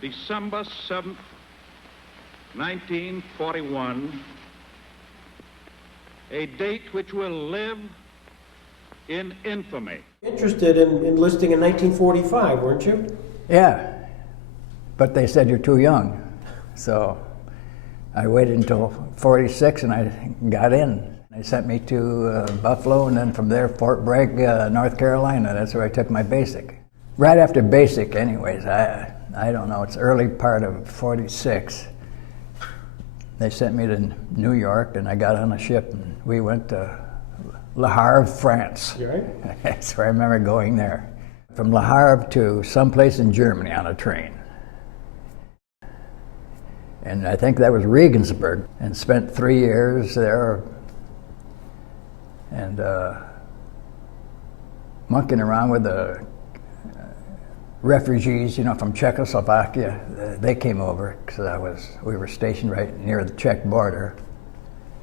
December 7th, 1941, a date which will live in infamy. Interested in enlisting in 1945, weren't you? Yeah, but they said you're too young. So I waited until 46 and I got in. They sent me to Buffalo, and then from there, Fort Bragg, North Carolina. That's where I took my basic. Right after basic, anyways, I don't know, it's early part of 46. They sent me to New York, and I got on a ship, and we went to Le Havre, France. You right? That's where I remember going there. From Le Havre to someplace in Germany on a train. And I think that was Regensburg, and spent 3 years there, and monkeying around with the refugees, you know, from Czechoslovakia. They came over because we were stationed right near the Czech border.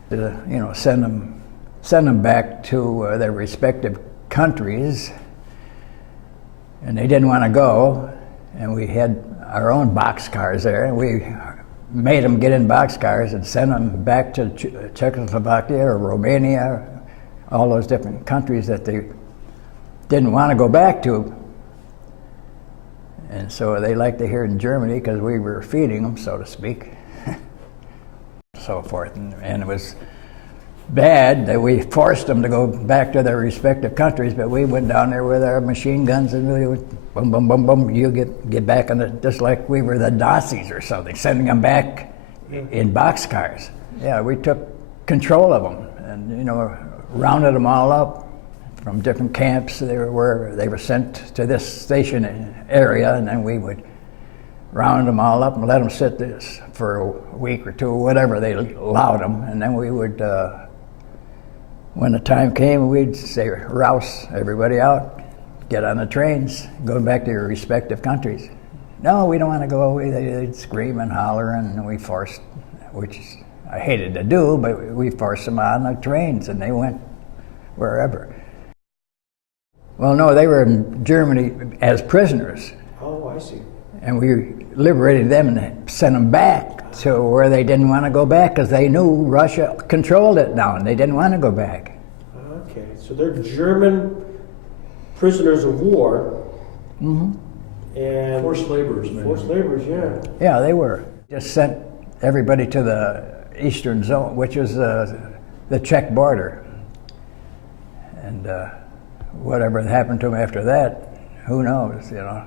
To, you know, send them back to their respective countries, and they didn't want to go. And we had our own boxcars there, and we made them get in boxcars and send them back to Czechoslovakia or Romania, all those different countries that they didn't want to go back to. And so they liked to hear in Germany because we were feeding them, so to speak, so forth. And it was bad that we forced them to go back to their respective countries, but we went down there with our machine guns and we would boom, boom, boom, boom, you get back on it, just like we were the Nazis or something, sending them back in boxcars. Yeah, we took control of them and, you know, rounded them all up from different camps. They were sent to this station area, and then we would round them all up and let them sit this for a week or two, whatever they allowed them, and then we would, when the time came, we'd say, rouse everybody out, get on the trains, go back to your respective countries. No, we don't want to go. They'd scream and holler, and we forced, which I hated to do, but we forced them on the trains, and they went wherever. Well, no, they were in Germany as prisoners. Oh, I see. And we liberated them and sent them back to where they didn't want to go back because they knew Russia controlled it now and they didn't want to go back. Okay, so they're German prisoners of war. Mm-hmm. And forced laborers, man. Forced laborers, yeah. Yeah, they were. Just sent everybody to the eastern zone, which was the Czech border. And whatever happened to them after that, who knows, you know.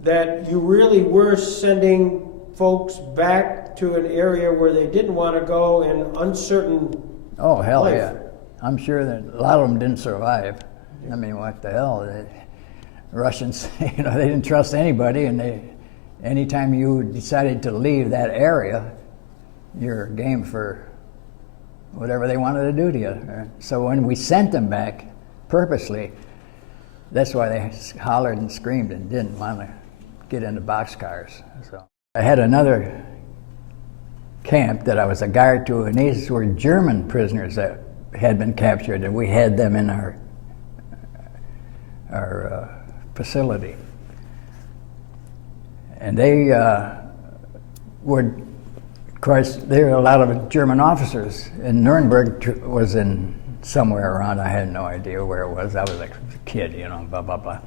That you really were sending folks back to an area where they didn't want to go in uncertain Oh, hell life. yeah. I'm sure that a lot of them didn't survive. I mean, what the hell? The Russians, you know, they didn't trust anybody, and anytime you decided to leave that area, you're game for whatever they wanted to do to you. So when we sent them back purposely, that's why they hollered and screamed and didn't want to get into boxcars. So I had another camp that I was a guard to, and these were German prisoners that had been captured, and we had them in our facility. And they would, of course, there were a lot of German officers, and Nuremberg was in somewhere around, I had no idea where it was. I was like a kid, you know, blah, blah, blah.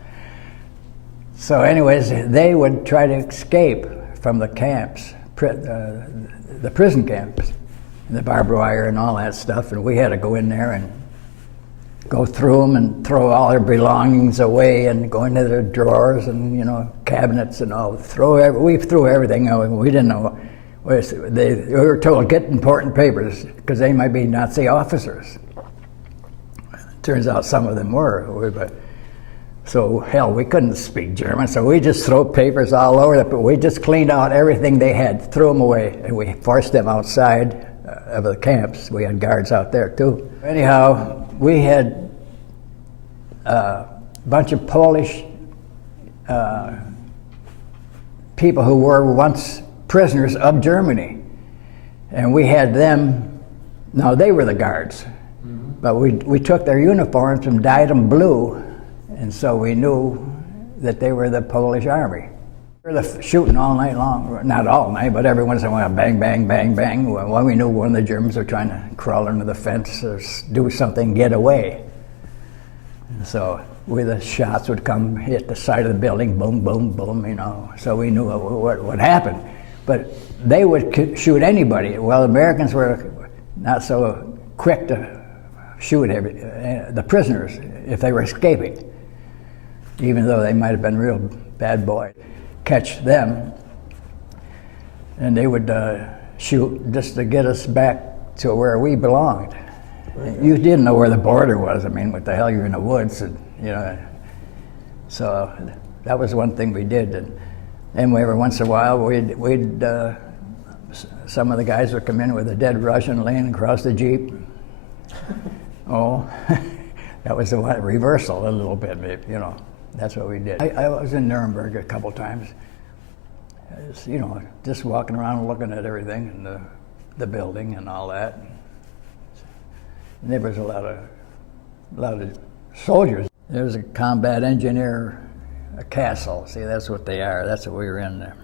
So anyways, they would try to escape from the camps, the prison camps, and the barbed wire and all that stuff, and we had to go in there and go through them and throw all their belongings away and go into their drawers and, you know, cabinets and all. We threw everything out. We didn't know. We were told, get important papers, because they might be Nazi officers. Turns out some of them were, but so hell, we couldn't speak German, so we just throw papers all over it, but we just cleaned out everything they had, threw them away, and we forced them outside of the camps. We had guards out there too. Anyhow, we had a bunch of Polish people who were once prisoners of Germany, and we had them, now they were the guards. But we took their uniforms and dyed them blue, and so we knew that they were the Polish army. Shooting all night long, not all night, but every once in a while, bang, bang, bang, bang. Well, we knew one of the Germans were trying to crawl under the fence or do something, get away. And so the shots would come, hit the side of the building, boom, boom, boom, you know. So we knew what happened. But they would shoot anybody. Well, the Americans were not so quick to shoot the prisoners if they were escaping, even though they might have been real bad boys. Catch them, and they would shoot just to get us back to where we belonged. Right. You didn't know where the border was. I mean, what the hell, you're in the woods, and, you know. So that was one thing we did. And every once in a while, we'd some of the guys would come in with a dead Russian laying across the Jeep. Oh, that was the reversal a little bit, you know. That's what we did. I was in Nuremberg a couple times. You know, just walking around and looking at everything and the building and all that. And there was a lot of soldiers. There was a combat engineer, a castle. See, that's what they are. That's what we were in there.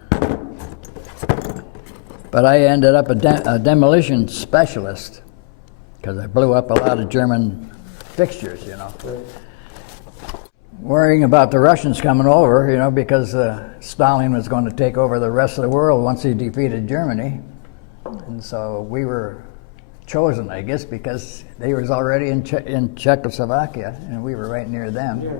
But I ended up a demolition specialist because I blew up a lot of German fixtures, you know. Right. Worrying about the Russians coming over, you know, because Stalin was going to take over the rest of the world once he defeated Germany. And so we were chosen, I guess, because they was already in Czechoslovakia, and we were right near them. Yeah.